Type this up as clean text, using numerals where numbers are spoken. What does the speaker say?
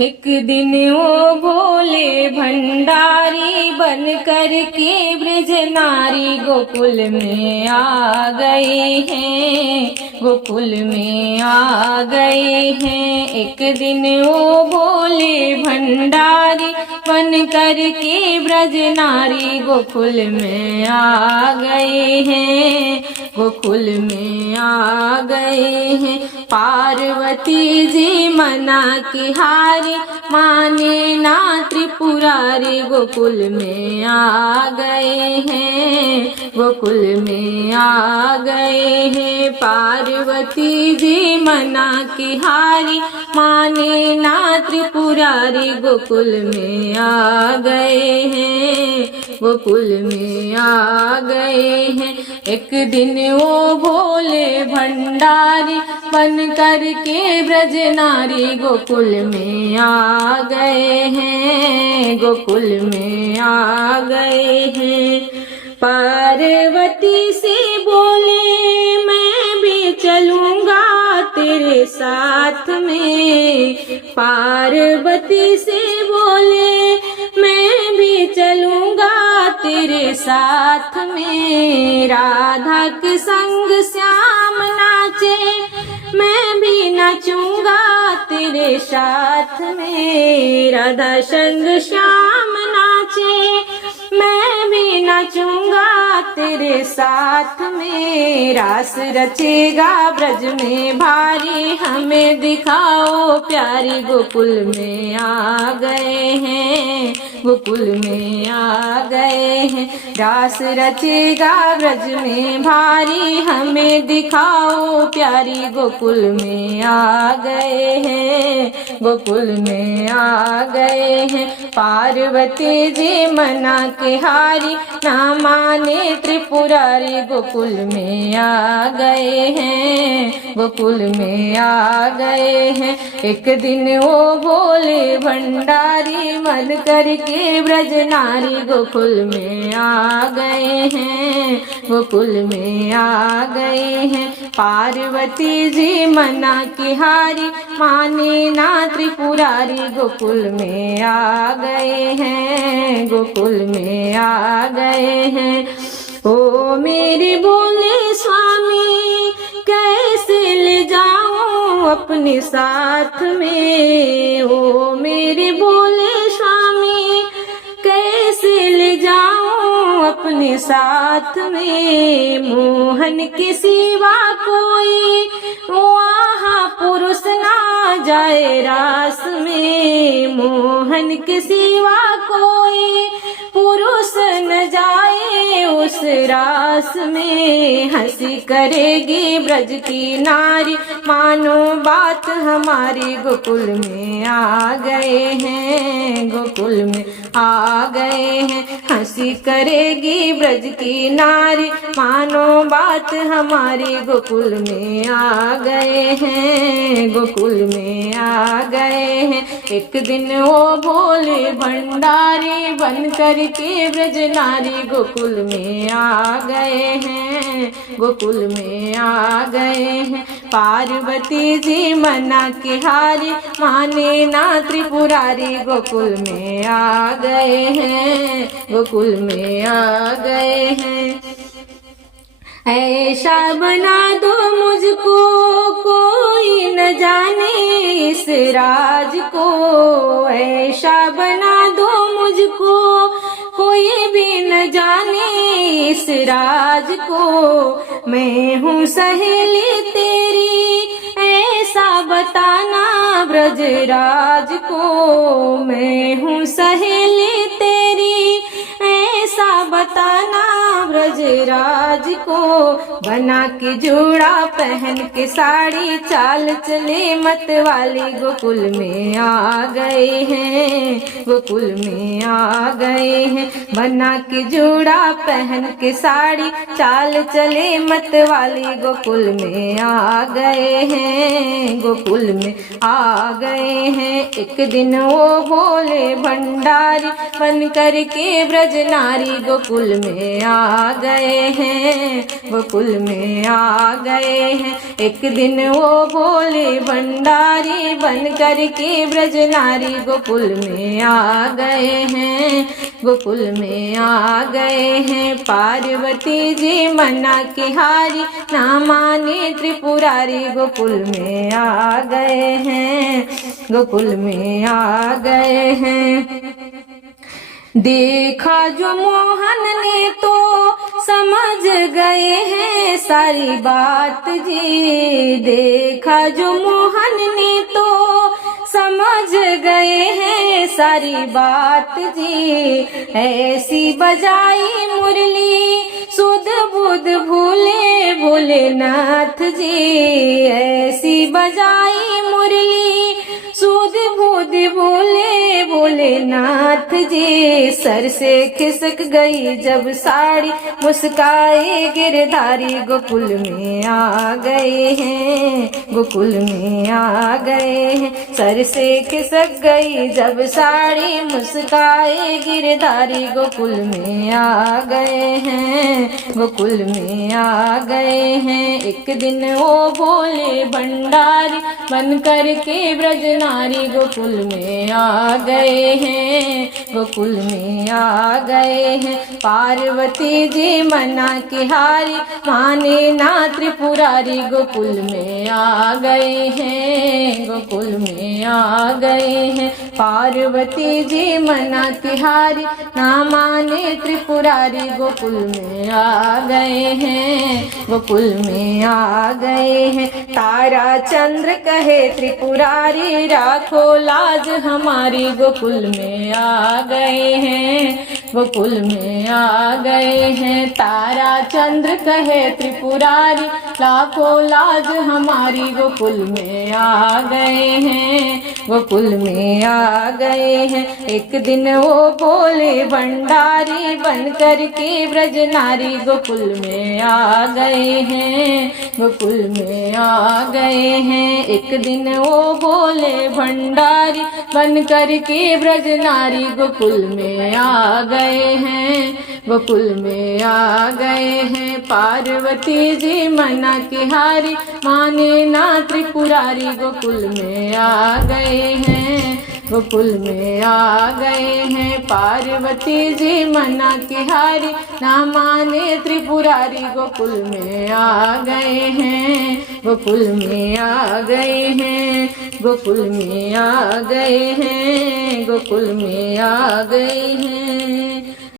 एक दिन वो भोले भंडारी बन कर के ब्रज नारी गोकुल में आ गए हैं, गोकुल में आ गए हैं। एक दिन वो भोले भंडारी बन कर के ब्रज नारी गोकुल में आ गए हैं, गोकुल में आ गए हैं। पार्वती जी मना की हारी माने ना त्रिपुरारी गोकुल में आ गए हैं, गोकुल में आ गए हैं। पार्वती जी मना की हारी माने ना त्रिपुरारी गोकुल में आ गए हैं, गोकुल में आ गए हैं। एक दिन वो भोले भंडारी बन कर के ब्रज नारी गोकुल में आ गए हैं, गोकुल में आ गए हैं। पार्वती से बोले मैं भी चलूंगा तेरे साथ में, पार्वती से बोले मैं भी चलूंगा तेरे साथ में। राधा के संग श्याम नाचे मैं भी नाचूंगा तेरे साथ में। राधा संग श्याम नाचे मैं भी नाचूंगा तेरे साथ में। रास रचेगा ब्रज में भारी हमें दिखाओ प्यारी गोकुल में आ गए हैं, गोकुल में आ गए हैं। रास रचेगा ब्रज में भारी हमें दिखाओ प्यारी गोकुल में आ गए हैं, गोकुल में आ गए हैं। पार्वती जी मना के हारी ना माने त्रिपुरारी गोकुल में आ गए हैं, गोकुल में आ गए हैं। एक दिन वो भोले भंडारी मन करके ब्रज नारी गोकुल में आ गए हैं, गोकुल में आ गए हैं। पार्वती जी मना की हारी माने ना त्रिपुरारी गोकुल में आ गए हैं, गोकुल में आ गए हैं। ओ मेरे भोले स्वामी कैसे ले जाऊं अपने साथ में, ओ मेरे भोले स्वामी कैसे ले जाऊं अपने साथ में। मोहन के सिवा कोई वहाँ पुरुष ना जाए रास में, मोहन के सिवा कोई पुरुष न जाए उस रास में। हंसी करेगी ब्रज की नारी मानो बात हमारी गोकुल में आ गए हैं, गोकुल में आ गए हैं। हंसी करेगी ब्रज की नारी मानो बात हमारी गोकुल में आ गए हैं, गोकुल में आ गए हैं। एक दिन वो भोले भंडारी बन करके ब्रज नारी गोकुल में आ गए हैं, गोकुल में आ गए हैं। पार्वती जी मना के हारी माने ना त्रिपुरारी गोकुल में आ गए हैं, गोकुल में आ गए हैं। ऐसा बना दो मुझको कोई न जाने इस राज को, ऐसा बना दो मुझको कोई भी न जाने इस राज को। मैं हूँ सहेली तेरी ऐसा बताना ब्रजराज को, मैं हूँ सहेली तेरी ऐसा बताना ब्रजराज को। बना के जोड़ा पहन के साड़ी चाल चले मत वाली गोकुल में आ गए हैं, गोकुल में आ गए हैं। बना के जोड़ा पहन के साड़ी चाल चले मत वाली गोकुल में आ गए हैं, गोकुल में आ गए हैं। एक दिन वो भोले भंडारी बन करके ब्रज नारी गोकुल में आ आ गए हैं, गोकुल में आ गए हैं। एक दिन वो भोले भंडारी बन कर के ब्रज नारी गोकुल में आ गए हैं, गोकुल में आ गए हैं। पार्वती जी मना के हारी ना माने त्रिपुरारी गोकुल में आ गए हैं, गोकुल में आ गए हैं। देखा जो मोहन ने तो समझ गए हैं सारी बात जी, देखा जो मोहन ने तो समझ गए हैं सारी बात जी। ऐसी बजाई मुरली सुध बुध भूले भोलेनाथ जी, ऐसी बजाई मुरली सुध बुध भूले भोलेनाथ जी। सर से खिसक गई जब साड़ी मुस्काए गिरधारी गोकुल में आ गए हैं, गोकुल में आ गए हैं। सर से खिसक गई जब साड़ी मुस्काए गिरधारी गोकुल में आ गए हैं, गोकुल में आ गए हैं। एक दिन वो भोले भंडारी बन कर के ब्रज नारी गोकुल में आ गए हैं, गोकुल में आ गए हैं। पार्वती जी मना के हारी माने ना त्रिपुरारी गोकुल में आ गए हैं, गोकुल में आ गए हैं। पार्वती जी मना के हारी ना माने त्रिपुरारी गोकुल में आ गए हैं, गोकुल में आ गए हैं। तारा चंद्र कहे त्रिपुरारी राखो लाज हमारी गोकुल में आ गए हैं, गोकुल में आ गए हैं। तारा चंद्र कहे त्रिपुरारी लाखो लाज हमारी गोकुल में आ गए हैं, गोकुल में आ गए हैं। एक दिन वो भोले भंडारी बन कर के ब्रज नारी गोकुल में आ गए हैं, गोकुल में आ गए हैं। एक दिन वो भोले भंडारी बन कर के ब्रज नारी गोकुल में आ गए हैं, गोकुल में आ गए हैं। पार्वती जी मना के हारी माने ना त्रिपुरारी गोकुल में आ गए हैं, गोकुल में आ गए हैं। पार्वती जी मना के हारी ना माने त्रिपुरारी गोकुल में आ गए हैं, गोकुल में आ गए हैं, गोकुल में आ गए हैं, गोकुल में आ गए हैं।